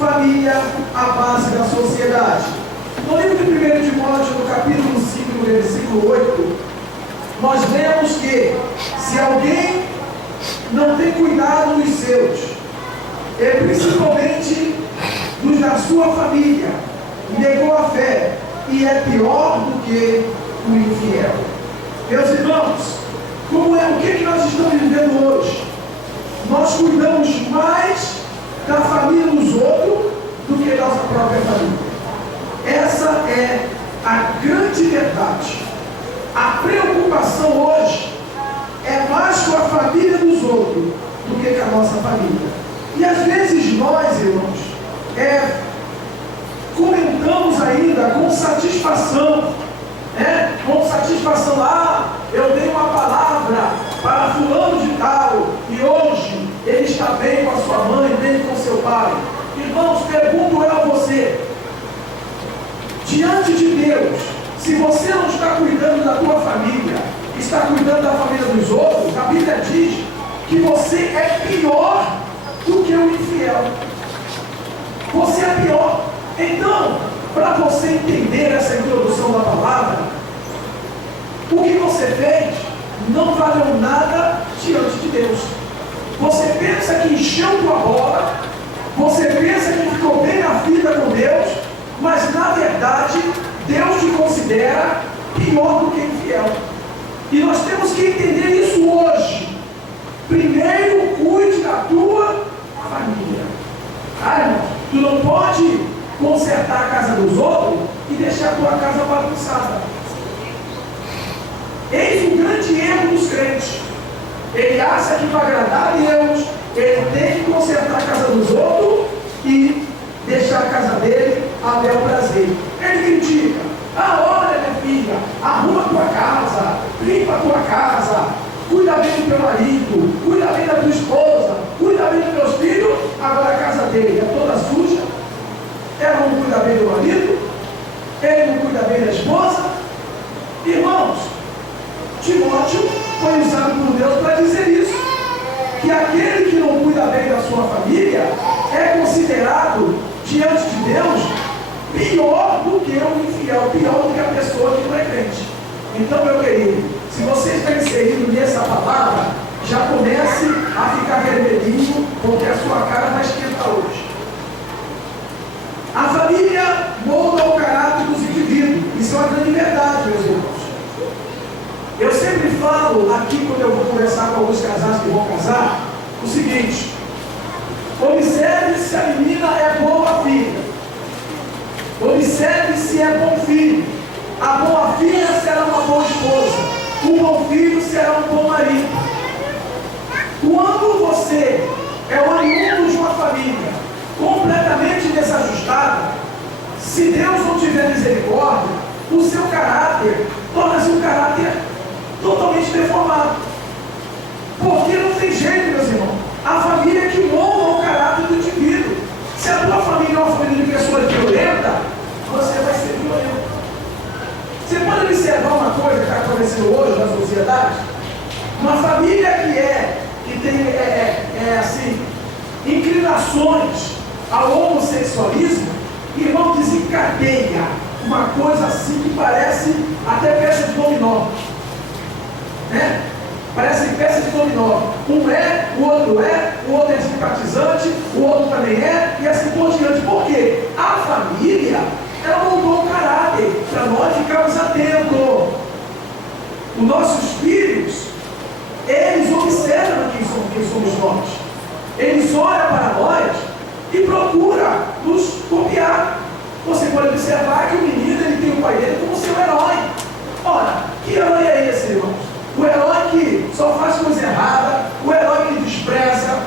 família a base da sociedade. No livro de 1 Timóteo, no capítulo 5, no versículo 8, nós vemos que se alguém não tem cuidado dos seus, principalmente dos da sua família, negou a fé e é pior do que o infiel. Meus irmãos, o que nós estamos vivendo hoje? Nós cuidamos mais da família dos outros do que da nossa própria família. Essa é a grande verdade. A preocupação hoje é mais com a família dos outros do que com a nossa família. E às vezes nós, irmãos, comentamos ainda com satisfação, eu dei uma palavra para fulano de tal, e hoje ele está bem com a sua mãe, bem com seu pai. Irmãos, pergunto eu a você, diante de Deus, se você não está cuidando da tua família, está cuidando da família dos outros, a Bíblia diz que você é pior do que o infiel. Você é pior. Então, para você entender essa introdução da palavra, o que você fez não valeu nada diante de Deus. Você pensa que encheu tua bola, você pensa que ficou bem na vida com Deus, mas na verdade Deus te considera pior do que infiel. E nós temos que entender isso hoje. Primeiro, cuide da tua família. Irmão, tu não pode consertar a casa dos outros e deixar a tua casa bagunçada. Eis o grande erro dos crentes. Ele acha que para agradar a Deus, ele tem que consertar a casa dos outros e deixar a casa dele a bel prazer. Ele critica. Olha, minha filha, arruma a tua casa, limpa a tua casa, cuida bem do teu marido, cuida bem da tua esposa, cuida bem dos teus filhos. Agora a casa dele é toda suja. Ela não cuida bem do marido, ele não cuida bem da esposa. Irmãos, Timóteo foi usado por Deus para dizer isso, que aquele que não cuida bem da sua família é considerado diante de Deus pior do que o infiel, pior do que a pessoa que não é crente. Então, meu querido, se você está inserido nessa palavra, já comece a ficar vermelhinho, porque a sua cara vai esquentar hoje. A família molda o caráter dos indivíduos. Isso é uma grande verdade, meus irmãos. Eu sempre falo aqui, quando eu vou conversar com alguns casais que vão casar, o seguinte: observe se a menina é boa filha, observe se é bom filho. A boa filha será uma boa esposa, o bom filho será um bom marido. Quando você é o aluno de uma família completamente desajustada, se Deus não tiver misericórdia, o seu caráter torna-se um caráter totalmente deformado. Porque não tem jeito, meus irmãos. A família que molda o caráter do indivíduo. Se a tua família é uma família de pessoas violentas, você vai ser violento. Você pode observar uma coisa que está acontecendo hoje na sociedade? Uma família que tem assim, inclinações ao homossexualismo, irmão, desencadeia uma coisa assim que parece até peça de dominó. Parece peça de dominó. Um é, o outro é simpatizante, o outro também é, e assim por diante. Por quê? A família, ela moldou o caráter para nós ficarmos atentos. Os nossos filhos, eles observam quem somos nós. Eles olham para nós e procuram nos copiar. Você pode observar que o menino, ele tem o pai dele como seu herói. Ora, que herói é esse, irmãos? O herói que só faz coisa errada, o herói que despreza,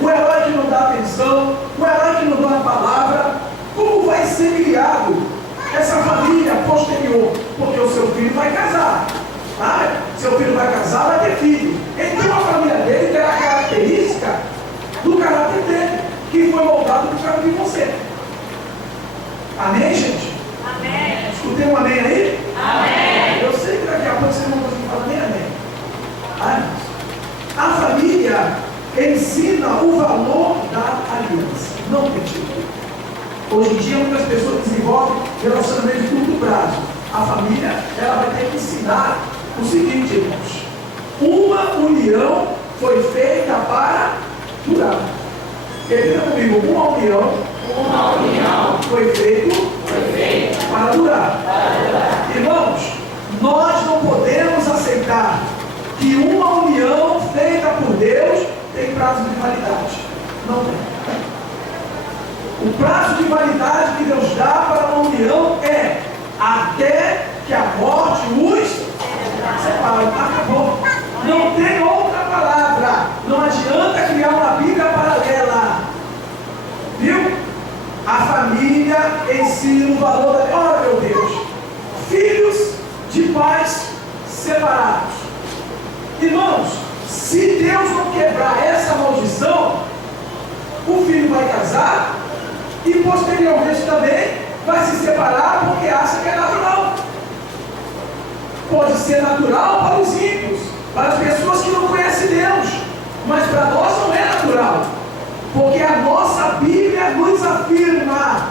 o herói que não dá atenção, o herói que não dá a palavra. Como vai ser criado essa família posterior? Porque o seu filho vai casar. Seu filho vai casar, vai ter filho. Então a família dele terá a característica do caráter dele, que foi moldado por causa de você. Amém, gente? Amém. Escutei um amém aí? Amém. Eu sei que daqui a pouco vocês não conseguem falar nem amém. A família ensina o valor da aliança. Não tem jeito. Hoje em dia, muitas pessoas desenvolvem relacionamento de curto prazo. A família, ela vai ter que ensinar o seguinte, irmãos: uma união foi feita para durar. Repita comigo: uma união foi feita para durar. Irmãos, nós não podemos aceitar que uma união feita por Deus tem prazo de validade. Não tem. O prazo de validade que Deus dá para uma união é até que a morte os separe. Acabou. Não tem outra palavra. Não adianta criar uma Bíblia paralela. Viu? A família ensina o valor da... Olha, meu Deus. Filhos de pais separados. Irmãos, se Deus não quebrar essa maldição, o filho vai casar e posteriormente também vai se separar porque acha que é natural. Pode ser natural para os ímpios, para as pessoas que não conhecem Deus, mas para nós não é natural, porque a nossa Bíblia nos afirma: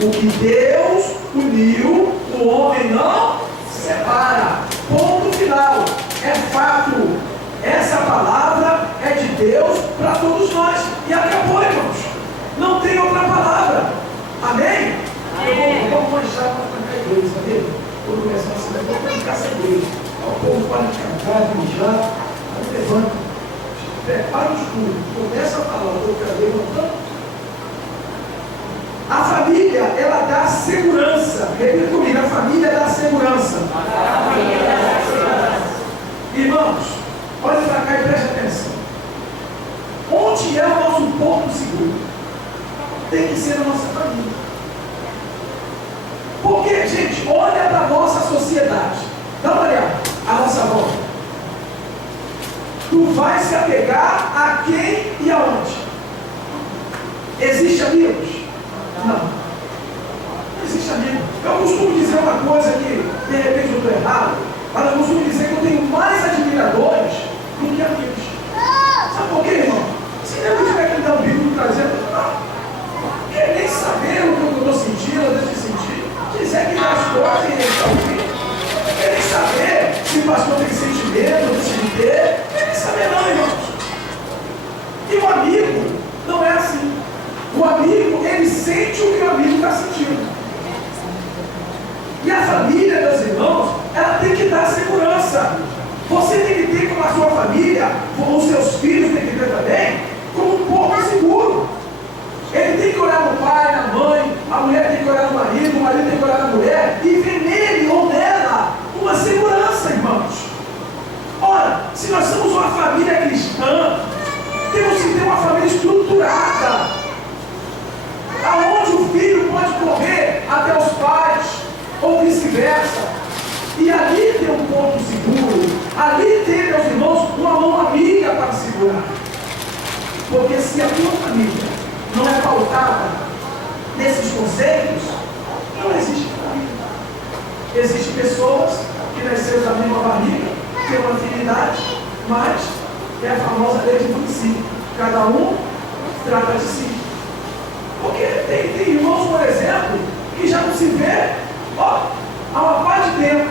o que Deus uniu, o homem não separa. Ponto final. É fato. Essa palavra é de Deus para todos nós. E acabou, irmãos. Não tem outra palavra. Amém? Vamos manchar para trancar a igreja, sabe? Quando começar a cidade, vamos trancar essa igreja. O povo para cantar, mijar, aí levanta. Prepara o escuro. Começa a falar, eu quero levantando. A família, ela dá segurança. Repita comigo: a família dá segurança. Irmãos, olha para cá e preste atenção. Onde é o nosso ponto seguro? Tem que ser a nossa família. Porque, gente, olha para a nossa sociedade. Dá uma olhada à nossa volta. Tu vai se apegar a quem e aonde? Existe amigos? Não. Não existe amigo. Eu costumo dizer uma coisa que, de repente, eu estou errado, mas eu costumo dizer que eu tenho mais admiradores do que amigos. Sabe por quê, irmão? Se Deus tiver que dar um bico trazendo, não quer nem saber o que eu estou sentindo, ou deixa de sentir. Quiser que dá as costas e ele está ouvindo. Não quer nem saber se o pastor tem sentimento, ou deixa de ter. Não quer nem saber, não, irmãos. E o amigo não é assim. O amigo, ele sente o que o amigo está sentindo. E a família, meus irmãos, ela tem que dar segurança. Você tem que ter como a sua família, como os seus filhos têm que ter também, como um porto seguro. Ele tem que olhar no pai, na mãe, a mulher tem que olhar no marido, o marido tem que olhar na mulher e ver nele ou nela uma segurança, irmãos. Ora, se nós somos uma família cristã, temos que ter uma família estruturada, aonde o filho pode correr até os pais, ou vice-versa, e ali tem um ponto seguro, ali tem, meus irmãos, uma mão amiga para segurar. Porque se a tua família não é pautada nesses conceitos, não existe família. Existem pessoas que nasceram da mesma barriga, têm uma afinidade, mas é a famosa lei de município. Cada um trata de si. Porque tem irmãos, por exemplo, que já não se vê, há uma parte de tempo.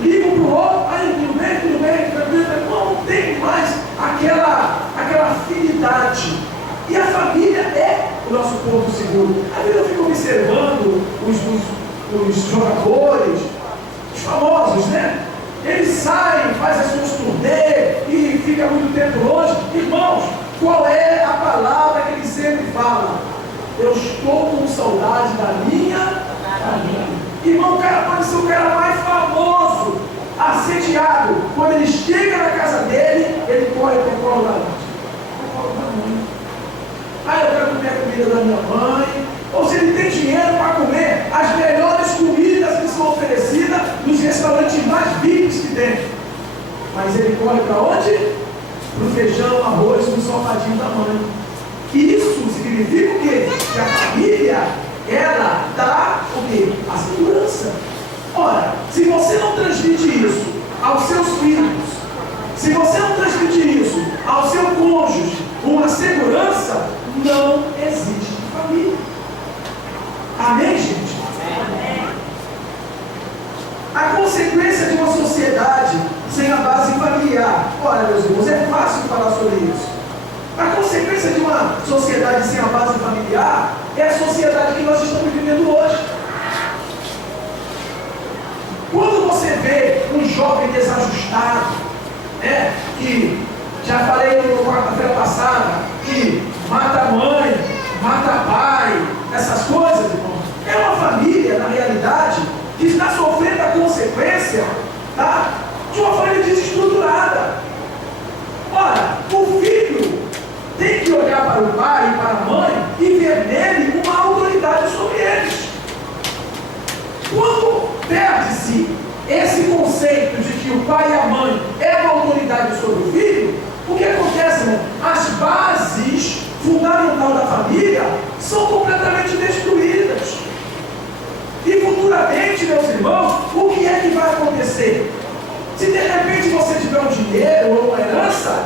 Ligam para o outro, aí tudo bem, tranquilo, não tem mais aquela afinidade. E a família é o nosso ponto seguro. Às vezes eu fico observando os jogadores, os famosos, né? Eles saem, fazem as suas turnês e ficam muito tempo longe. Irmãos, qual é a palavra que eles sempre falam? Eu estou com saudade da minha família. Irmão, o cara pode ser o cara mais famoso, assediado. Quando ele chega na casa dele, ele corre para o colo da mãe. Ah, eu quero comer a comida da minha mãe. Ou se ele tem dinheiro para comer as melhores comidas que são oferecidas nos restaurantes mais VIPs que tem. Mas ele corre para onde? Para o feijão, arroz, no sofadinho da mãe. Isso significa o quê? Que a família, ela dá o quê? A segurança. Ora, se você não transmite isso aos seus filhos, se você não transmitir isso ao seu cônjuge, uma segurança, não existe família. Amém, gente? Amém. A consequência de uma sociedade sem a base familiar. Olha, meus irmãos, é fácil falar sobre isso. A consequência de uma sociedade sem a base familiar é a sociedade que nós estamos vivendo hoje. Quando você vê um jovem desajustado, né, que já falei na quarta-feira passada, que mata a mãe, mata pai, essas coisas, irmão, é uma família, na realidade, que está sofrendo a consequência, tá, de uma família desestruturada. Ora, o filho tem que olhar para o pai e para a mãe e ver nele uma autoridade sobre eles. Quando perde-se esse conceito de que o pai e a mãe é uma autoridade sobre o filho, o que acontece, irmão? As bases fundamentais da família são completamente destruídas. E futuramente, meus irmãos, o que é que vai acontecer? Se de repente você tiver um dinheiro ou uma herança,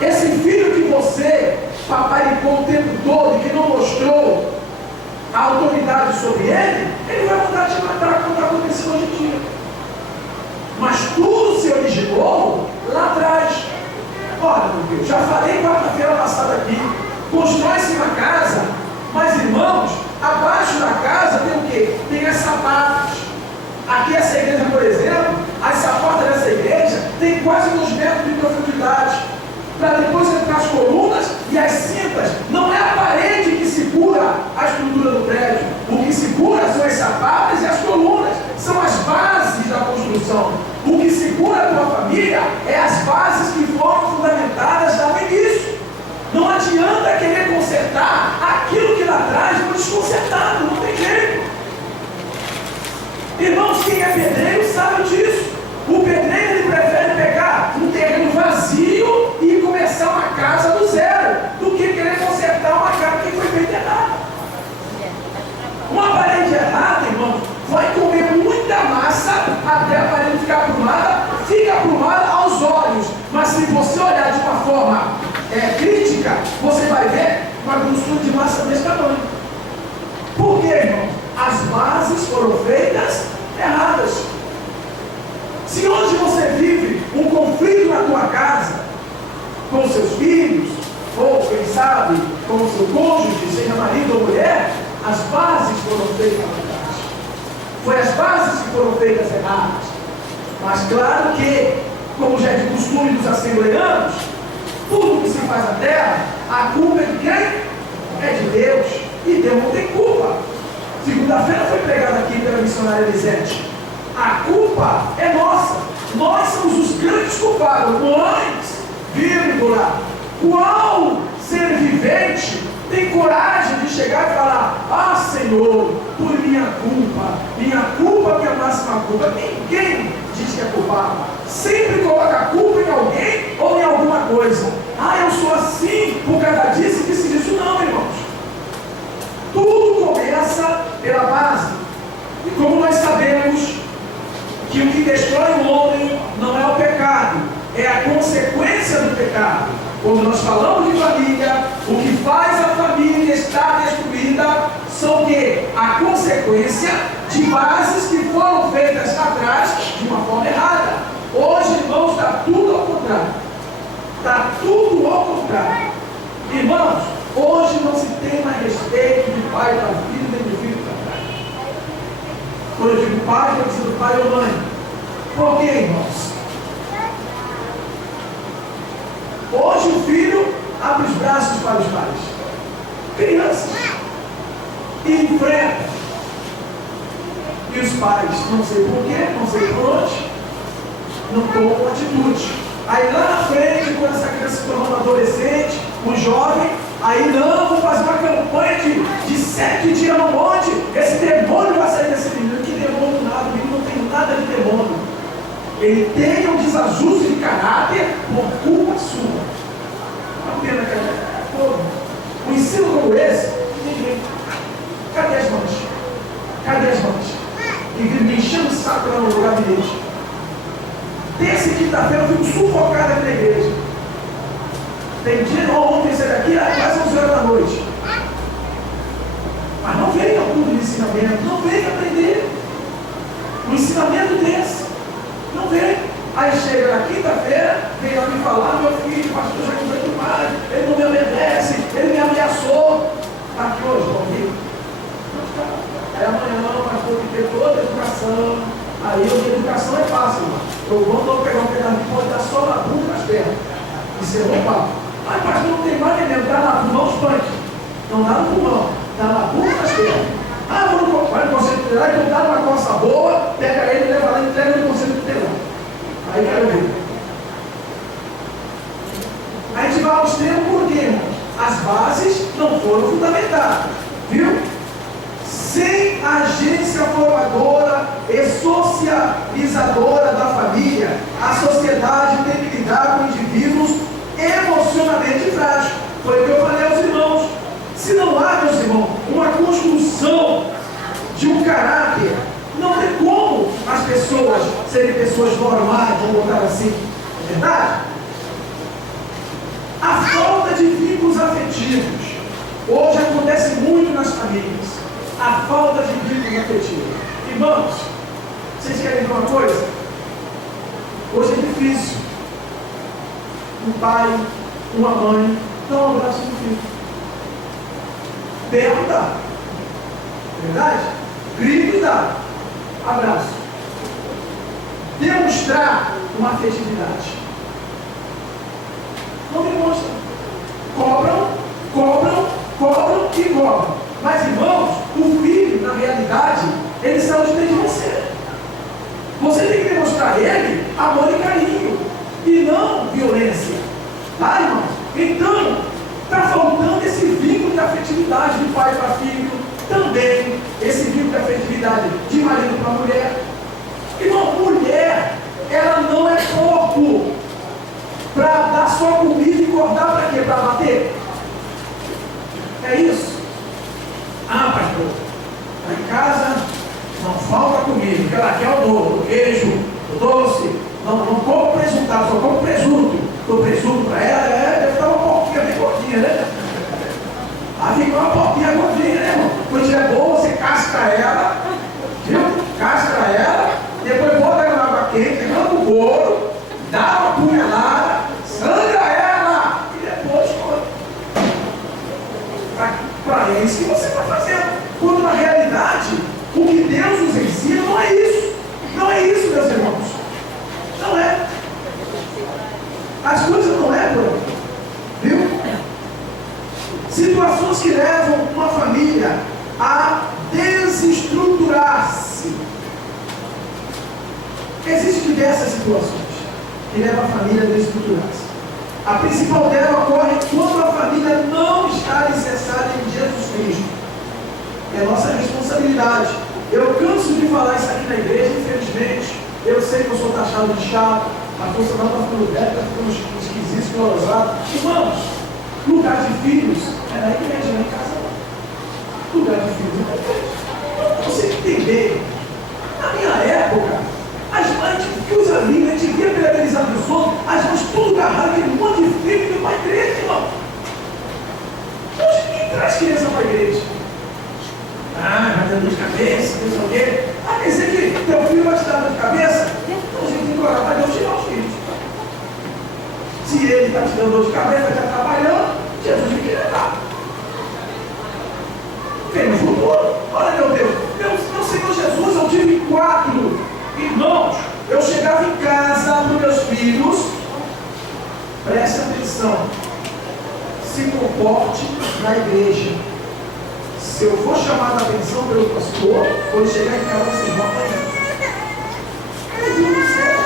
esse filho que você paparicou o tempo todo e que não mostrou a autoridade sobre ele, ele vai mandar te matar, como está acontecendo hoje em dia. Mas tudo se originou lá atrás. Olha, meu Deus, já falei quarta-feira passada aqui, constrói-se uma casa, mas irmãos, abaixo da casa tem o quê? Tem as sapatas. Aqui essa igreja, por exemplo, as sapatas dessa igreja tem quase 2 metros de profundidade, para depois entrar as colunas e as cintas. Não é a parede que segura a estrutura do prédio, o que segura são as sapatas e as colunas, são as bases da construção. O que segura a tua família é as bases que foram fundamentadas lá no início. Não adianta querer consertar aquilo que lá atrás foi desconsertado, não tem jeito. Irmãos, quem é pedreiro sabe disso. O pedreiro ele prefere pegar um terreno vazio e começar uma casa do zero, do que querer consertar uma casa que foi feita errada. Uma parede errada, irmão, vai comer muita massa até a parede ficar aprumada, fica aprumada aos olhos. Mas se você olhar de uma forma crítica, você vai ver uma grossura de massa desse tamanho. Por quê, irmão? As bases foram feitas erradas. Se hoje você vive um conflito na tua casa, com os seus filhos, ou quem sabe, com o seu cônjuge, seja marido ou mulher, as bases foram feitas erradas. Foi as bases que foram feitas erradas. Mas claro que, como já é de costume dos assembleanos, tudo que se faz na terra, a culpa é de quem? É de Deus. E Deus não tem culpa. Segunda-feira foi pregada aqui pela missionária Elisete. A culpa é nossa. Nós somos os grandes culpados. Mas, vírgula, qual ser vivente tem coragem de chegar e falar: ah, Senhor, por minha culpa, minha máxima culpa? Ninguém diz que é culpado. Sempre coloca a culpa em alguém ou em alguma coisa. Ah, eu sou assim por causa disso e disso. Não, irmãos. Tudo começa pela base. E como nós sabemos que o que destrói o homem não é o pecado, é a consequência do pecado. Quando nós falamos de família, o que faz a família estar destruída são o quê? A consequência de bases que foram feitas lá atrás de uma forma errada. Hoje, irmãos, está tudo ao contrário. Está tudo ao contrário. Irmãos, hoje não se tem mais respeito de pai para filho, nem de filho para pai. Quando eu digo pai, eu preciso do pai ou mãe. Por quê, irmãos? Hoje o filho abre os braços para os pais. Crianças. E enfrenta. E os pais, não sei porquê, não sei por onde, não tomam atitude. Aí lá na frente, quando essa criança se torna um adolescente, um jovem, aí não, vou fazer uma campanha de 7 dias no monte, esse demônio vai sair desse menino. Que demônio nada, o menino não tem nada de demônio. Ele tem um desajuste de caráter por culpa sua. Uma pena que um ensino como esse, ninguém. Cadê as mães? Cadê as mães? E me enchendo o saco lá no gabinete. Terça e quinta-feira eu fico sufocado aqui na igreja. Tem dia, ontem você daqui, quase 11 horas da noite. Mas não vem ao culto de ensinamento, não vem aprender. Um ensinamento desse, não vem. Aí chega na quinta-feira, vem lá me falar, meu filho, pastor já não aguento mais, ele não me obedece, ele me ameaçou. Aqui hoje, comigo. Aí amanhã, pastor, tem que ter toda a educação. Aí a educação é fácil, mano. Eu vou pegar um pedaço de pão e dar só na bunda e nas pernas. Isso é roubado. Mas pastor, não tem mais nem dá na pulmão os punch. Não dá no pulmão, dá na bunda e nas pernas. Vai no conselho tutelar, então dá uma coça boa, pega ele, leva lá e entrega no conselho tutelar. Aí quero ver. A gente vai ao extremo porque, irmãos, as bases não foram fundamentadas. Viu? Sem agência formadora e socializadora da família, a sociedade tem que lidar com indivíduos emocionalmente frágeis. Foi o que eu falei aos irmãos. Se não há, meus irmãos, uma construção de um caráter, não tem como as pessoas serem pessoas normais, vamos botar assim, é verdade? A falta de vínculos afetivos hoje acontece muito nas famílias. A falta de vínculos afetivos. Irmãos, vocês querem ver uma coisa? Hoje é difícil um pai, uma mãe dar um abraço no filho. Berro dá, verdade? Grito dá, abraço. Demonstrar uma afetividade. Não demonstra. Cobram e cobram. Mas, irmãos, o filho, na realidade, ele saiu de dentro de você. Você tem que demonstrar a ele amor e carinho, e não violência. Tá, irmãos? Então, está faltando esse vínculo de afetividade de pai para filho, também esse vínculo de afetividade de marido para mulher. Irmão, mulher, ela não é corpo para dar só comida e engordar para quê? Para bater? É isso? Ah, pastor, lá em casa não falta comida, porque ela quer o bolo, o queijo, o doce, não como presuntado, só como presunto. O presunto para ela deve estar uma porquinha bem gordinha, né? Aí fica uma porquinha gordinha, né, irmão? Quando tiver boa, você casca ela, viu? Casca ela, depois bota ela na água quente, arranca o bolo, dá uma punhalada, sangra ela e depois come. Para isso que você está fazendo. Quando na realidade, o que Deus nos ensina não é isso. Não é isso, meus irmãos. Não é. As coisas não é por aí. Viu? Situações que levam uma família a desestruturar-se. Existem diversas situações que levam a família a desestruturar-se. A principal dela ocorre quando a família não está alicerçada em Jesus Cristo. É nossa responsabilidade. Eu canso de falar isso aqui na igreja, infelizmente. Eu sei que eu sou taxado de chato, a força não está ficando velha, está ficando esquisito, esclerosado. Irmãos, lugar de filhos é na igreja, não é em casa não. Lugar de filhos é na igreja. Você entender, na minha época, as mães que os amigos, a gente via pela televisão dos outros, as mães tudo agarradas, aquele monte de filho indo para a igreja, irmão. Hoje quem traz criança para a igreja? Ah, vai ter dor de cabeça, não sei o quê. Ah, quer dizer que teu filho vai te dar dor de cabeça? Então a gente tem que orar para Deus tirar os filhos. Se ele está te dando dor de cabeça, está trabalhando, Jesus tem que levar. Vem no futuro. Olha, meu Deus, meu Senhor Jesus, eu tive 4 irmãos. Eu chegava em casa para os meus filhos, preste atenção, se comporte na igreja. Se eu for chamar a atenção pelo pastor, quando chegar em casa, vocês vão apanhar. Meu Deus do céu!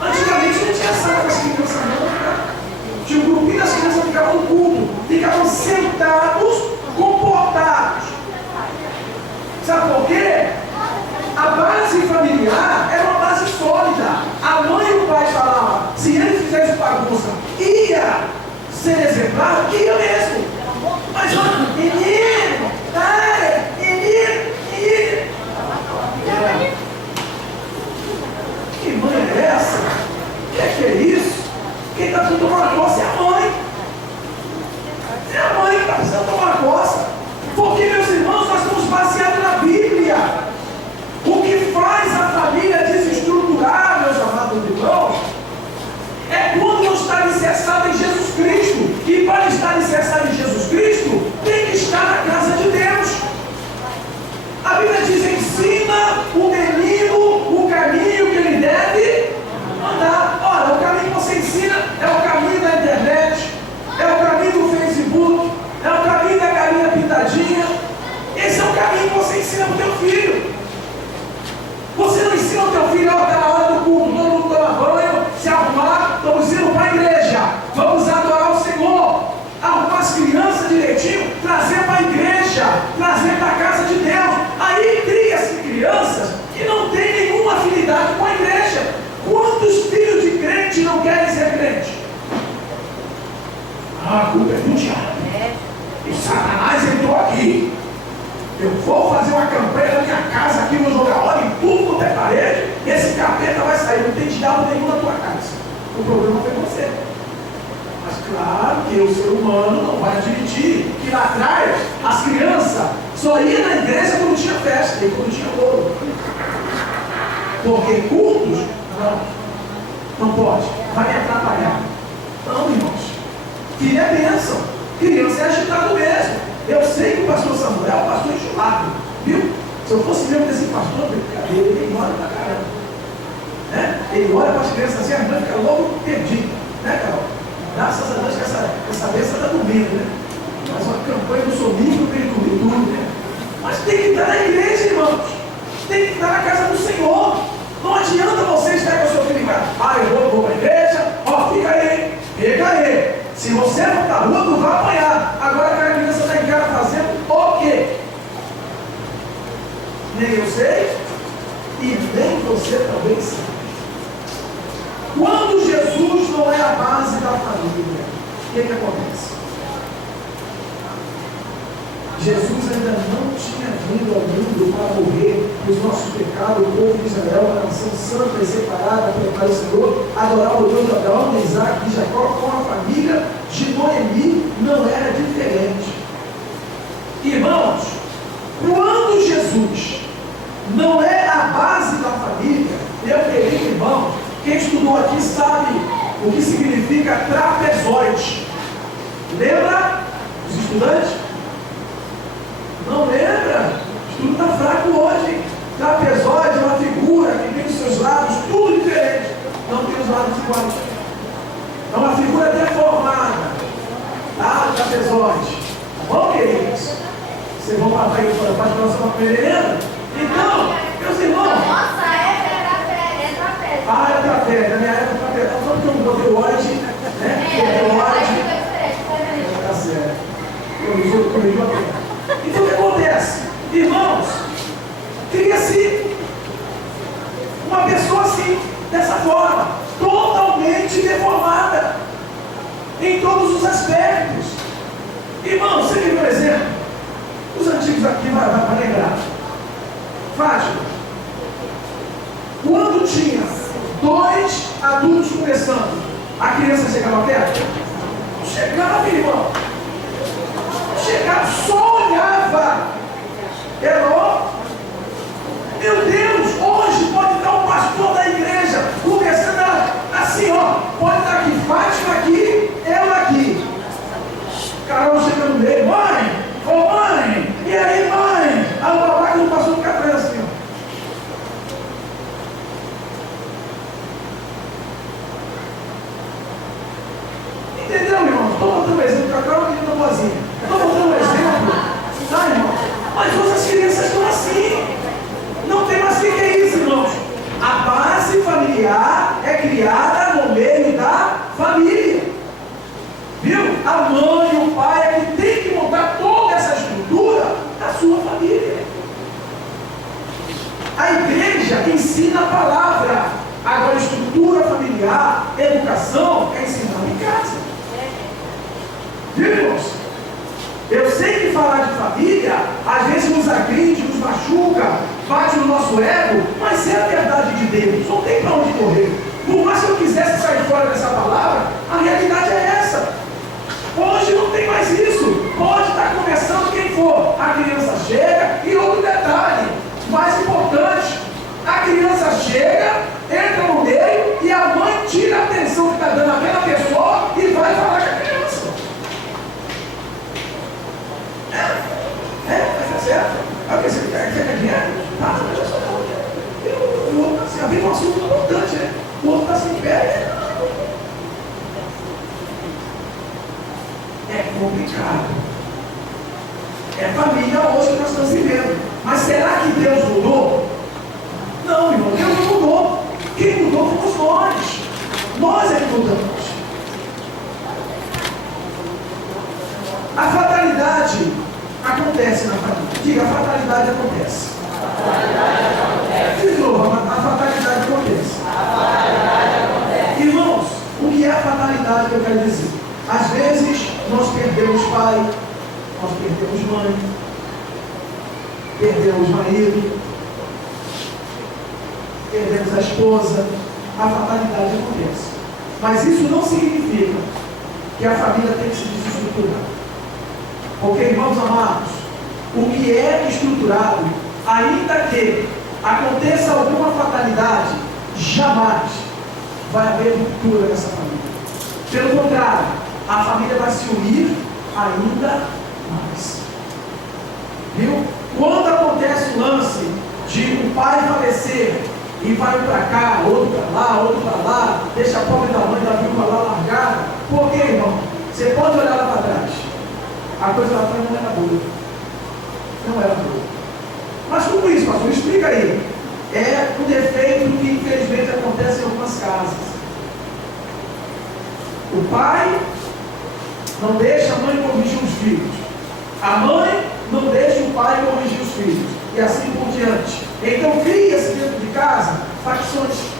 Antigamente não tinha sala para as crianças, não. Tinha um grupinho das crianças que ficavam no culto, ficavam sentados, comportados. Sabe por quê? A base familiar era uma base sólida. A mãe e o pai falavam, se ele fizesse bagunça, ia ser exemplar, ia mesmo. Mas olha, menino, menino. Que mãe é essa? Que é isso? Quem está tudo tomando posse é a mãe. filho. Você não ensina o teu filho, está na hora do culto, todo mundo toma banho, se arrumar, estamos indo para a igreja, vamos adorar o Senhor. Arrumar as crianças direitinho, trazer para a igreja, trazer para a casa de Deus. Aí cria-se crianças que não têm nenhuma afinidade com a igreja. Quantos filhos de crente não querem ser crente? A culpa é do diabo. E Satanás entrou aqui. Eu vou fazer uma campanha na minha casa aqui, vou jogar óleo em tudo quanto é parede. Esse capeta vai sair, não tem diabo nenhum na tua casa. O problema foi você. Mas claro que o ser humano não vai admitir que lá atrás as crianças só iam na igreja quando tinha festa e quando tinha bolo. Porque cultos, não pode, vai me atrapalhar. Não, irmãos. Filho é bênção, criança é agitado mesmo. Eu sei que o pastor Samuel é um pastor enxurrado, viu? Se eu fosse mesmo desse pastor, ele embora pra caramba. Né? Ele olha para as crianças assim, a mãe fica logo perdida, né, Carol? Graças a Deus que essa bênção está dormindo, né? Faz uma campanha do sonífero para ele comer tudo, né? Mas tem que estar na igreja, irmãos. Tem que estar na casa do Senhor. Não adianta você estar com o seu filho em casa. Eu vou para a igreja, fica aí. Se você for para a rua, tu vai apanhar. Agora que a criança está em casa fazendo o quê? Nem eu sei, e nem você também sabe. Quando Jesus não é a base da família, o que acontece? Jesus ainda não tinha vindo ao mundo para morrer os nossos pecados. O povo de Israel, uma nação santa e separada para o Senhor, adorar o Deus de Abraão, de Isaac, de Jacó, com a família de Noemi, não era diferente. Irmãos, quando Jesus não é a base da família, eu querido irmão, quem estudou aqui sabe o que significa trapezoide. Lembra os estudantes? Não lembra? O estudo está fraco hoje. Trapezoide é uma figura que tem os seus lados tudo diferente. Não tem os lados iguais. É uma figura deformada. Tá? Trapezoide. Tá bom, queridos? Vocês vão para a próxima primeira? Então, meus irmãos. Nossa época é trapézio. É trapézio. Na minha época é trapézio. Só porque eu não botei o oide, né? Tá certo. Eu corrigi a pena. Então o que acontece? Irmãos, cria-se uma pessoa assim, dessa forma, totalmente deformada, em todos os aspectos. Irmãos, você viu, por exemplo, os antigos aqui vai lembrar. Fátima, quando tinha 2 adultos conversando, a criança chegava perto? Não chegava, irmão. Chegava, só olhava. Meu Deus, hoje pode estar um pastor da igreja conversando assim, pode estar aqui, Fátima aqui, eu aqui. Carol chega no meio, mãe, e aí, mãe? Aí o babaca não passou do café assim, Entendeu, irmão? Estou botando um exemplo, a Carol aqui não boazinha. Estou botando um exemplo, tá, irmão? Mas hoje as crianças estão assim. Não tem mais o que é isso, irmãos. A base familiar é criada no meio da família. Viu? A mãe e o pai é que tem que montar toda essa estrutura da sua família. A igreja ensina a palavra. Agora, a estrutura familiar, educação, é ensinada em casa. Viu, irmãos? Eu sei que falar de família às vezes nos agride, nos machuca, bate no nosso ego, mas é a verdade de Deus, não tem para onde correr. Por mais que eu quisesse sair fora dessa palavra, a realidade é essa. Hoje não tem mais isso. Pode estar conversando quem for. A criança chega e outro detalhe, mais importante, a criança chega, entra no meio e a mãe tira a atenção que está dando àquela pessoa e vai falar com a criança. Tá certo? Porque você quer dinheiro? Tá, mas eu só não. O outro está assim, havia um assunto importante, né? O outro está assim, é complicado. É família hoje que nós estamos vivendo. Mas será que Deus mudou? Não, irmão, Deus não mudou. Quem mudou fomos nós. Nós é que mudamos. A fatalidade acontece na família. Diga, a fatalidade acontece. De novo, a fatalidade acontece. Irmãos, o que é a fatalidade que eu quero dizer? Às vezes nós perdemos pai, nós perdemos mãe, perdemos marido, perdemos a esposa. A fatalidade acontece. Mas isso não significa que a família tem que se desestruturar. Porque, irmãos amados, o que é estruturado, ainda que aconteça alguma fatalidade, jamais vai haver ruptura nessa família. Pelo contrário, a família vai se unir ainda mais. Viu? Quando acontece o lance de um pai falecer e vai para cá, outro para lá, deixa a pobre da mãe da viúva lá largada, por quê, irmão? Você pode olhar lá para trás. A coisa lá atrás não era boa. Não era boa. Mas como isso, pastor? Explica aí. É um defeito que infelizmente acontece em algumas casas. O pai não deixa a mãe corrigir os filhos. A mãe não deixa o pai corrigir os filhos. E assim por diante. Então cria-se dentro de casa facções.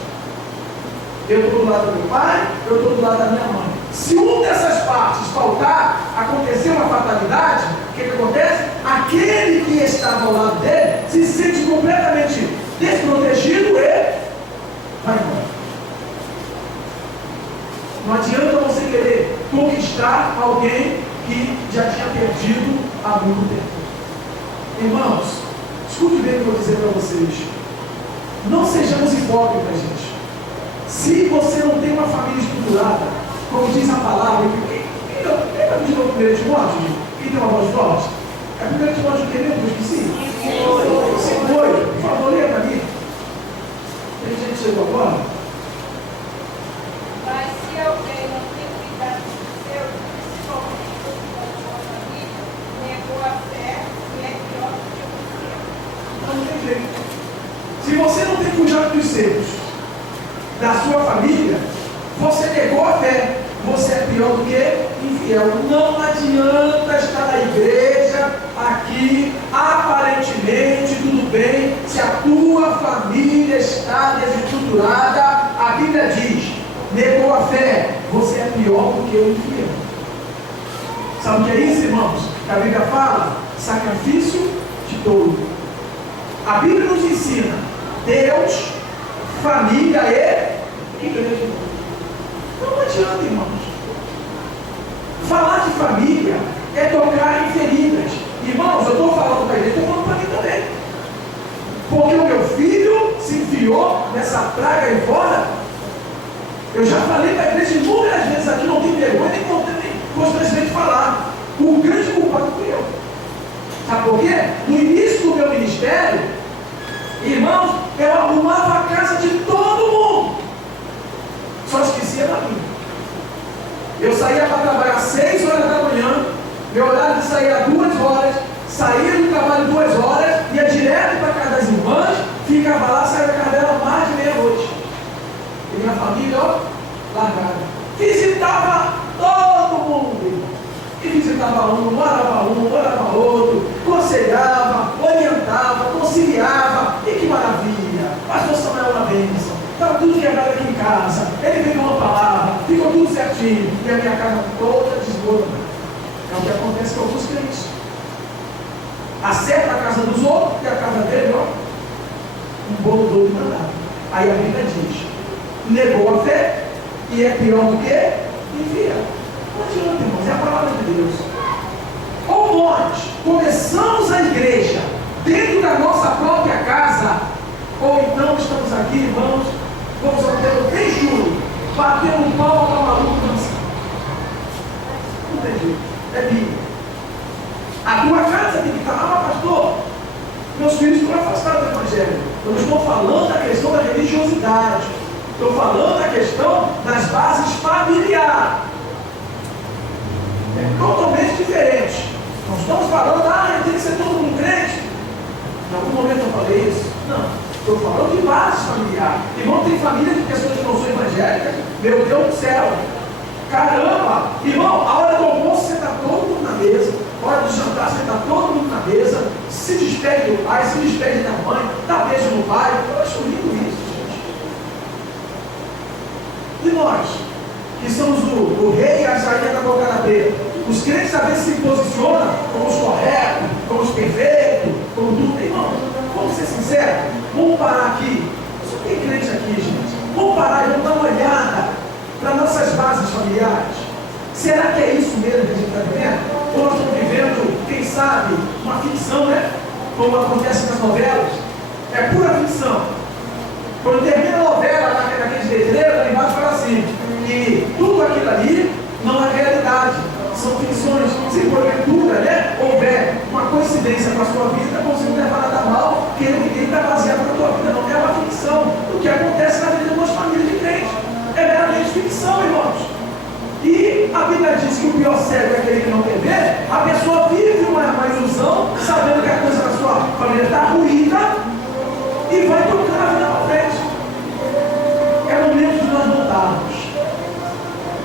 Eu estou do lado do meu pai, eu estou do lado da minha mãe. Se um dessas partes faltar, acontecer uma fatalidade, o que acontece? Aquele que estava ao lado dele se sente completamente desprotegido e vai embora. Não adianta você querer conquistar alguém que já tinha perdido há muito tempo. Irmãos, escute bem o que eu vou dizer para vocês. Não sejamos hipócritas, gente. Se você não tem uma família estruturada, como diz a palavra, quem vai me dizer o 1 Timóteo? Quem tem uma voz forte? É 1 Timóteo que mesmo? Eu esqueci? Foi. Por favor, leia para mim. Tem gente que chegou agora? Mas se alguém não tem cuidado do seu, principalmente da sua família, negou a fé e é pior do que o seu. Não tem jeito. Se você não tem cuidado dos seus, da sua família, você negou a fé, você é pior do que infiel. Não adianta estar na igreja, aqui, aparentemente tudo bem, se a tua família está desestruturada, a Bíblia diz, negou a fé, você é pior do que o infiel. Sabe o que é isso, irmãos? A Bíblia fala, sacrifício de touro. A Bíblia nos ensina, Deus, família e igreja. Não adianta, irmãos. Falar de família é tocar em feridas. Irmãos, eu estou falando para ele, estou falando para mim também. Porque o meu filho se enfiou nessa praga aí fora. Eu já falei para a igreja inúmeras vezes aqui, não tem vergonha, nem constrangimento de falar. O grande culpado fui eu. Sabe por quê? No início do meu ministério, irmãos, eu arrumava a casa de todo mundo. Só esquecia da minha. Eu saía para trabalhar às 6 horas da manhã, meu horário de sair às 2 horas, saía do trabalho 2 horas, ia direto para a casa das irmãs, ficava lá, saía da casa dela mais de meia-noite. E minha família, ó, largada. Visitava todo mundo. E visitava um, morava outro, aconselhava, orientava, conciliava. E que maravilha! Pastor Samuel na bênção. Estava tudo quebrado aqui em casa. Ele veio uma palavra, ficou tudo certinho. E a minha casa toda desmorona. É o que acontece com alguns crentes. Acerta a casa dos outros e a casa dele, ó, um bolo doido danado. Aí a Bíblia diz, negou a fé e é pior do que infiel. Não adianta, irmãos, é a palavra de Deus. Ou nós começamos a igreja dentro da nossa própria casa, ou então estamos aqui, irmãos, vamos ao tempo bem juro, batendo um pau para o maluco dançar. Não tem jeito, é Bíblia. A tua casa tem que estar, pastor, meus filhos estão afastados do Evangelho. Eu não estou falando da questão da religiosidade, estou falando da questão das bases familiares. É totalmente diferente. Não estamos falando, tem Em algum momento eu falei isso? Não. Estou falando de bases familiares. Irmão, tem família de pessoas que não são evangélicas. Meu Deus do céu. Caramba! Irmão, a hora do almoço você está todo mundo na mesa. A hora do jantar você está todo mundo na mesa. Se despede do pai, se despede da mãe, dá beijo no pai. Eu acho lindo isso, gente. E nós, que somos o rei e a rainha da cocada preta, os crentes às vezes se posicionam como os corretos, como os perfeitos, como tudo. Irmão, vamos ser sinceros, vamos parar aqui. Só tem crente aqui, gente. Vamos parar e vamos dar uma olhada para nossas bases familiares. Será que é isso mesmo que a gente está vivendo? Ou nós estamos vivendo, quem sabe, uma ficção, né? Como acontece nas novelas. É pura ficção. Quando termina a novela, naqueles letreiros, lá embaixo fala assim, que tudo aquilo ali não é realidade. São ficções. Se porventura, né, houver uma coincidência com a sua vida, você não leva nada mal, que ninguém está baseado na tua vida, não é uma ficção. O que acontece na vida de umas famílias de crentes é meramente ficção, irmãos. E a Bíblia diz que o pior cego é aquele que não quer ver. A pessoa vive uma ilusão, sabendo que a coisa da sua família está ruída, e vai tocando a vida para frente. É momento de nós voltarmos.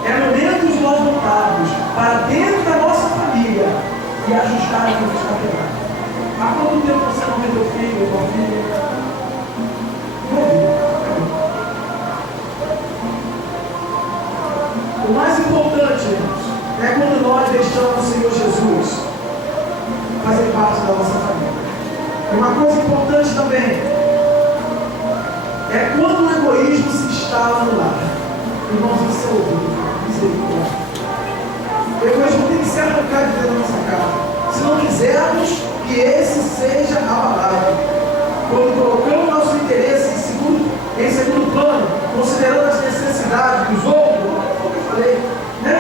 É momento de nós voltarmos para dentro da nossa família e ajustar aquilo que está quebrado. Há quanto tempo você não vê teu filho ou tua filha? Não vi. O mais importante, irmãos, é quando nós deixamos o Senhor Jesus fazer parte da nossa família. E uma coisa importante também é quando o egoísmo se instala no lar. Irmãos, isso é horrível. Misericórdia. O egoísmo tem que ser arrancado de dentro da nossa casa. Se não quisermos que esse seja abalado. Quando colocamos nosso interesse em segundo plano, considerando as necessidades dos outros, como eu falei, né?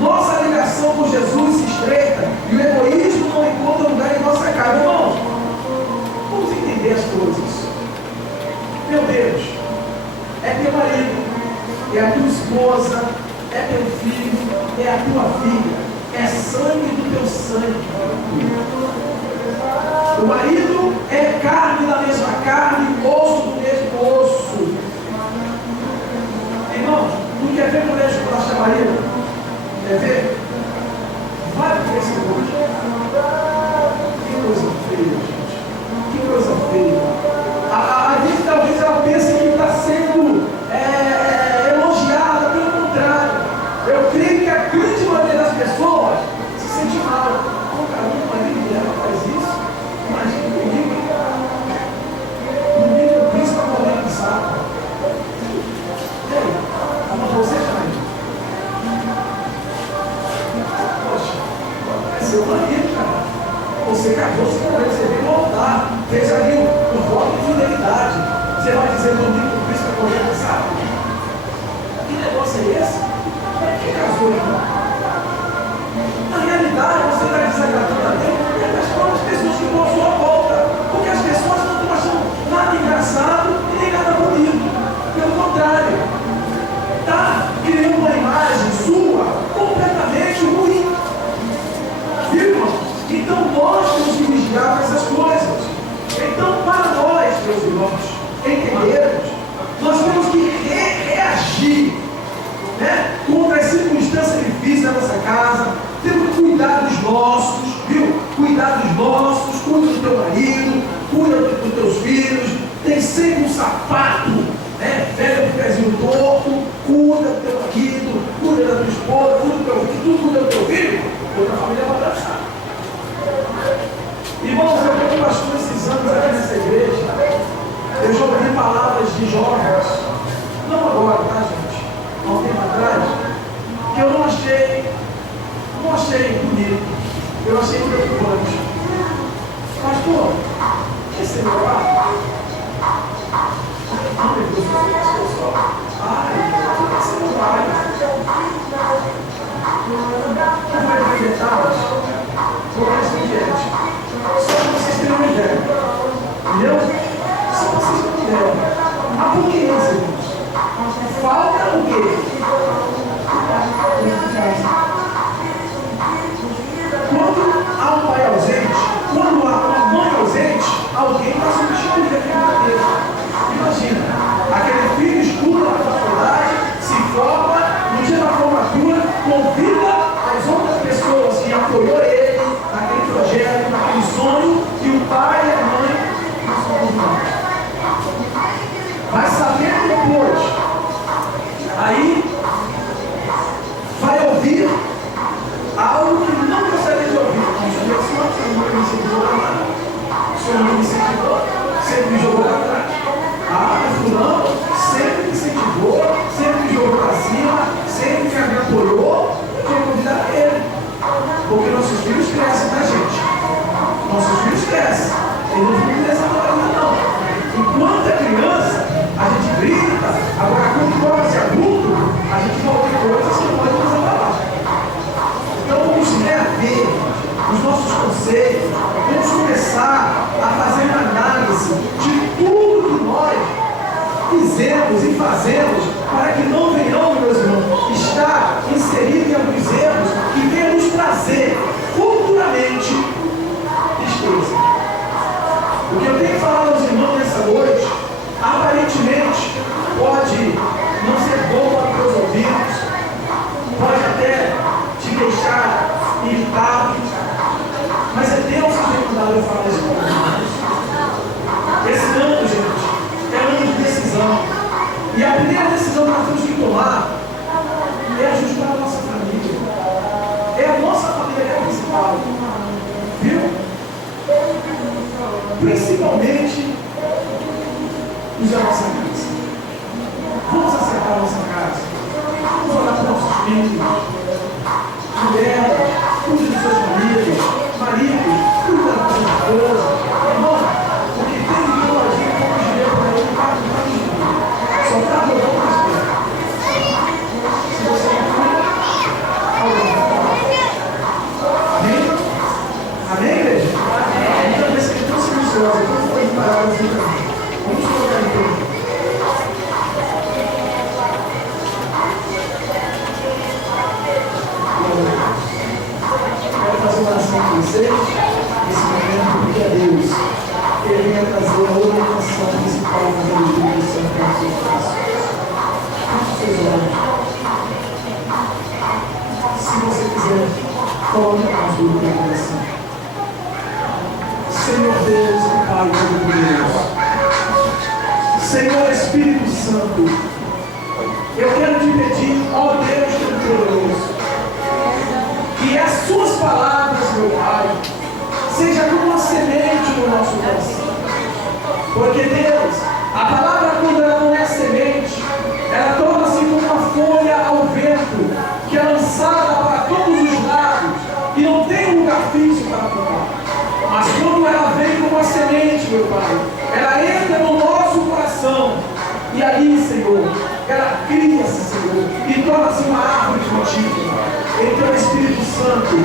Nossa ligação com Jesus se estreita e o egoísmo não encontra lugar em nossa casa. Irmãos, vamos entender as coisas. Meu Deus, é teu marido, é a tua esposa, é teu filho, é a tua filha, é sangue do teu sangue. O marido é carne da mesma carne, osso do mesmo osso. Irmãos, não quer ver mulher esculachar marido? Quer ver? Vai no Facebook. Que coisa feia, gente. Que coisa feia. A gente talvez ela pense que está sendo elogiada, pelo contrário. Eu creio que a grande maioria das pessoas se sente mal. Oh, cara, o marido dela faz isso. Imagina comigo. Domingo o príncipe está morrendo de saco. Ei, como você, Jair? Poxa, é seu marido, cara. Você casou, você não recebeu voltar. Fez ali o voto de fidelidade. Você vai dizer domingo que o príncipe está morrendo de saco? Que negócio é esse? Para que casou, irmão? Na realidade, você está desagradando a Deus e das próprias pessoas que estão à sua volta. Porque as pessoas não estão achando nada engraçado e nem nada bonito. Pelo contrário, está criando uma imagem sua completamente ruim. Viu, irmão? Então nós temos que vigiar essas coisas. Então, para nós, meus irmãos, entendermos, nós temos que reagir, né, contra as circunstâncias difíceis da nossa casa. Temos que cuidar dos nossos, viu? Cuidar dos nossos, cuida do teu marido, cuida dos teus filhos. Tem sempre um sapato, né, velho com o pezinho torto. Cuida do teu marido, cuida da tua esposa, cuida do teu filho, tudo cuida do teu filho. Outra família vai abraçar. Irmãos, eu tenho pastor esses anos aqui nessa igreja. Eu já ouvi palavras de jovens, não agora, tá, gente? Há um tempo atrás, que eu não achei bonito, eu achei preocupante. Pastor, esse é meu lar? Ai, meu Deus, esse é meu lar. Não vai ter detalhes? Vou responder. Só que vocês têm uma ideia. Entendeu? Só vocês têm uma ideia. A pouquinhos, irmãos. Falta o quê? Quando há um pai ausente, que o pai e a mãe não somos nós. Vai saber depois. Aí vai ouvir algo que não gostaria de ouvir. Você não me incentivou nada. Você não me incentivou, sempre me jogou lá atrás. Fulano sempre me incentivou, sempre me jogou para cima, sempre me apoiou. Eu tenho que convidar ele. Porque nossos filhos crescem, né, gente? Nossos filhos crescem. Eles não ficam nessa maravilha, não. Enquanto é criança, a gente grita. Agora, quando torna-se adulto, a gente vai ouvir coisas que não pode fazer falar. Então, vamos rever os nossos conceitos. Vamos começar a fazer uma análise de tudo que nós fizemos e fazemos para que não venhamos, meus irmãos, estar inseridos em alguns erros que venham nos trazer futuramente tristeza. O que eu tenho falado aos irmãos nessa noite, aparentemente, pode não ser bom para os ouvidos, pode até te deixar irritado, mas é Deus que tem mandado eu falar isso para vocês. Esse ano, gente, é ano de decisão. E a primeira decisão que nós temos que tomar é ajustar a nossa família. É a nossa família que é a principal. Viu? Principalmente os da nossa casa. Vamos acertar a nossa casa. Vamos olhar para nossos filhos. Mulheres, cuide dos seus maridos. Maridos, cuide da nossa esposa. Irmão, o que tem de teologia é como dinheiro para ele, para o só está rodando as pernas. Se você não cuida, alguém vai falar. Amém? Amém, igreja? Então, esse aqui é tão silencioso, então foi parado assim também. Vamos colocar em pé. Quero fazer uma oração com vocês nesse momento, porque é Deus. Ele vai trazer a orientação principal da justiça para os seus corações. Feche seus olhos. Se você quiser, coloque a mão sobre o teu coração. Senhor Deus e Pai Todo-Poderoso, Senhor Espírito Santo, eu quero te pedir, ó Deus Todo-Poderoso, que as suas palavras, meu Pai, seja como uma semente no nosso coração. Porque Deus, a palavra quando ela não é semente, ela torna-se como uma folha ao vento, que é lançada para todos os lados e não tem um lugar fixo para plantar. Mas quando ela vem como uma semente, meu Pai, ela entra no nosso coração e ali, Senhor, ela cria-se, Senhor, e torna-se uma árvore frutífera. Então, Espírito Santo,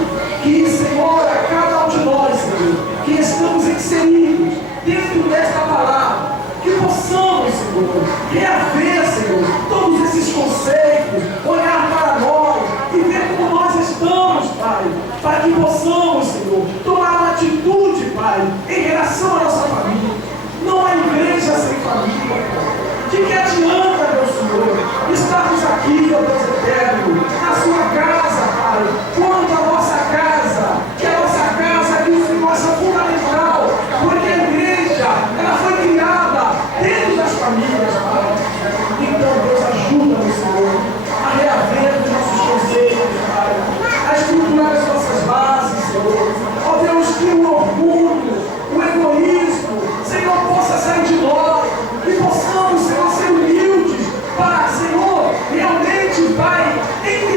que, Senhor, a cada um de nós, Senhor, que estamos inseridos dentro desta palavra, que possamos, Senhor, reaver, Senhor, todos esses conceitos, olhar para nós e ver como nós estamos, Pai, para que possamos, Senhor, tomar uma atitude, Pai, em relação à nossa família. Não há igreja sem família, Pai. De que adianta, meu Senhor, estarmos aqui, ó Deus eterno, na sua casa, Pai, quanto a nossa casa, que a nossa casa que se mostra fundamental, porque a igreja, ela foi criada dentro das famílias, Pai. Então, Deus, ajuda-nos, Senhor, a reaver os nossos conceitos, Pai, a estruturar as nossas bases, Senhor. Ó Deus, que o orgulho, o egoísmo, Senhor, possa sair de nós, e possamos, Senhor, ser humildes para, Senhor, realmente, Pai, entender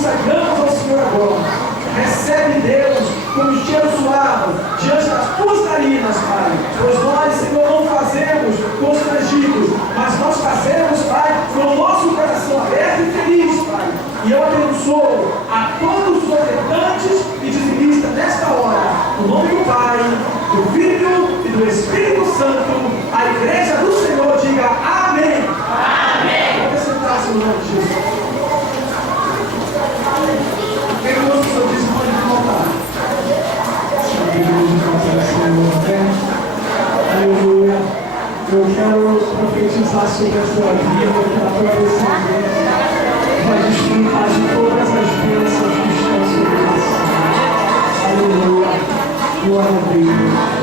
consagramos ao Senhor agora. Recebe, Deus, como cheiro suave diante das tuas narinas, Pai. Pois nós, Senhor, não fazemos constrangidos, mas nós fazemos, Pai, com o nosso coração aberto e feliz, Pai. E eu abençoo a todos os ofertantes e dizimistas nesta hora, no nome do Pai, do Filho e do Espírito Santo. A igreja do Senhor diga amém. Amém. Vamos sentar-se no nome de Jesus. Quem gosta do seu dízimo pode voltar. Aleluia. Eu quero profetizar sobre a sua vida, que a tua descendência vai desfrutar de todas as bênçãos que estão sobre você. Aleluia. Glória a Deus.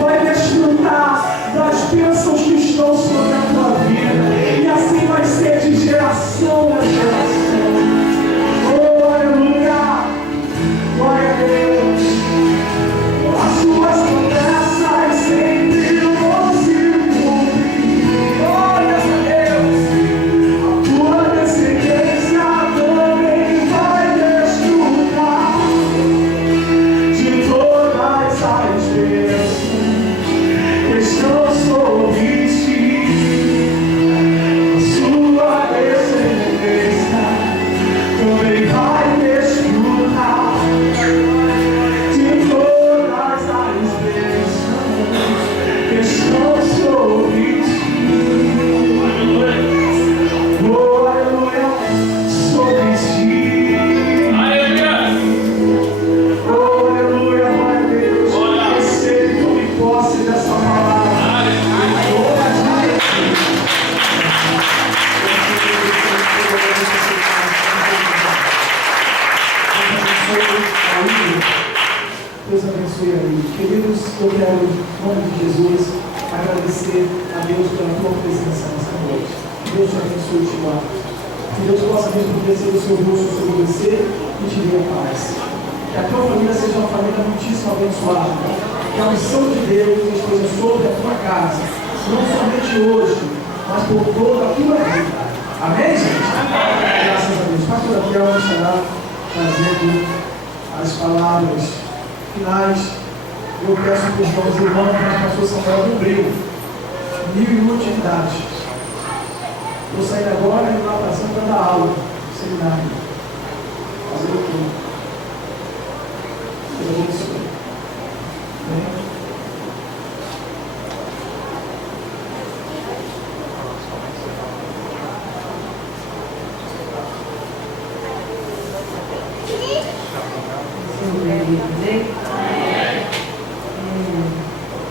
vai desfrutar das abençoe aí. Queridos, eu quero, em nome de Jesus, agradecer a Deus pela tua presença nessa noite. Que Deus te abençoe e te guarde. Que Deus possa resplandecer o seu rosto sobre você e te dê a paz. Que a tua família seja uma família muitíssimo abençoada. Que a missão de Deus esteja sobre a tua casa. Não somente hoje, mas por toda a tua vida. Amém, gente? Graças a Deus. Pastor Gabriel estará trazendo as palavras finais. Eu peço perdão aos irmãos, mas o pastor Samuel cumpriu 1001 atividades. Vou sair agora e ir lá para Santa dar aula, no seminário. Fazer o quê? Deus abençoe. Amém?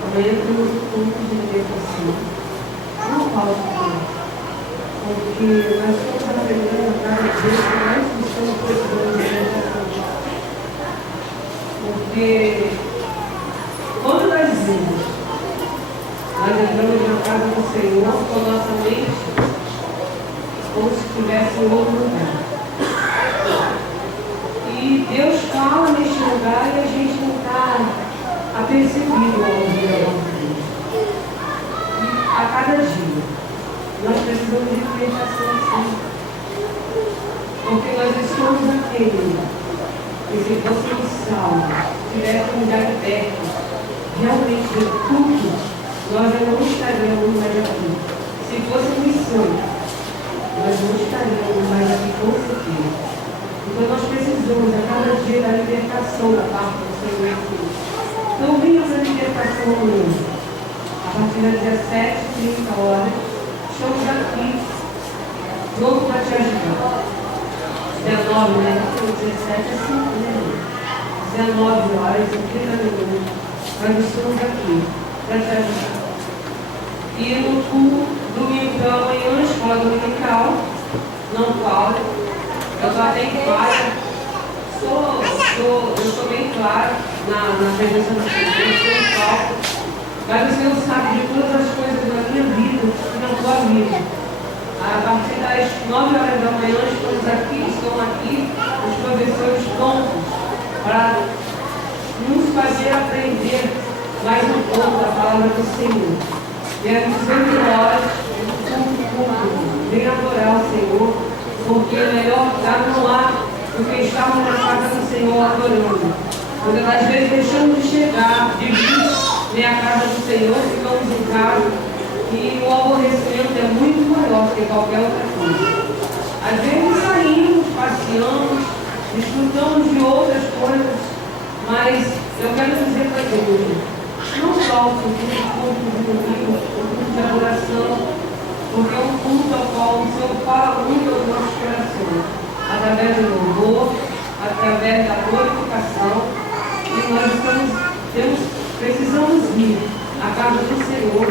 Amanhã temos um culto de libertação. Não falta, porque nós estamos aprendendo a cada vez que nós estamos precisando de libertação. Porque quando nós dizemos, nós entramos na casa do Senhor com a nossa mente como se estivesse em outro lugar. E Deus fala neste lugar e a gente não está apercebido ao ouvir a voz dele. E a cada dia nós precisamos de libertação sim. Porque nós estamos aqui. E se fôssemos salvos, tivesse um lugar perto, realmente de tudo, nós já não estaríamos mais aqui. Se fôssemos santos, nós não estaríamos mais aqui com certeza. Então nós precisamos a cada dia da libertação da parte do Senhor. Então venha para a libertação hoje. A partir das 17h30 horas, estamos aqui, pronto para te ajudar. 19, né? 17 é 5, né? 19 horas e 30 minutos. Nós estamos aqui para te ajudar. E no culto, domingo pela manhã, escola dominical, não fala. Eu estou até em clara. Eu sou bem clara na presença do Senhor, eu sou em falta. Mas o Senhor sabe de todas as coisas da minha vida e da tua vida. A partir das 9 horas da manhã, estão aqui os professores prontos para nos fazer aprender mais um pouco da palavra do Senhor. E às 18 horas, vem adorar o Senhor, porque é melhor estar no lar do que estarmos na casa do Senhor adorando. Porque às vezes deixamos de chegar, de vir à casa do Senhor, ficamos em casa e o aborrecimento é muito maior que qualquer outra coisa. Às vezes saímos, passeamos, desfrutamos de outras coisas, mas eu quero dizer para Deus, não falte o culto de domingo, o culto de adoração, porque é um culto ao qual o Senhor fala muito aos nossos corações, através do louvor, através da glorificação, e nós precisamos ir à casa do Senhor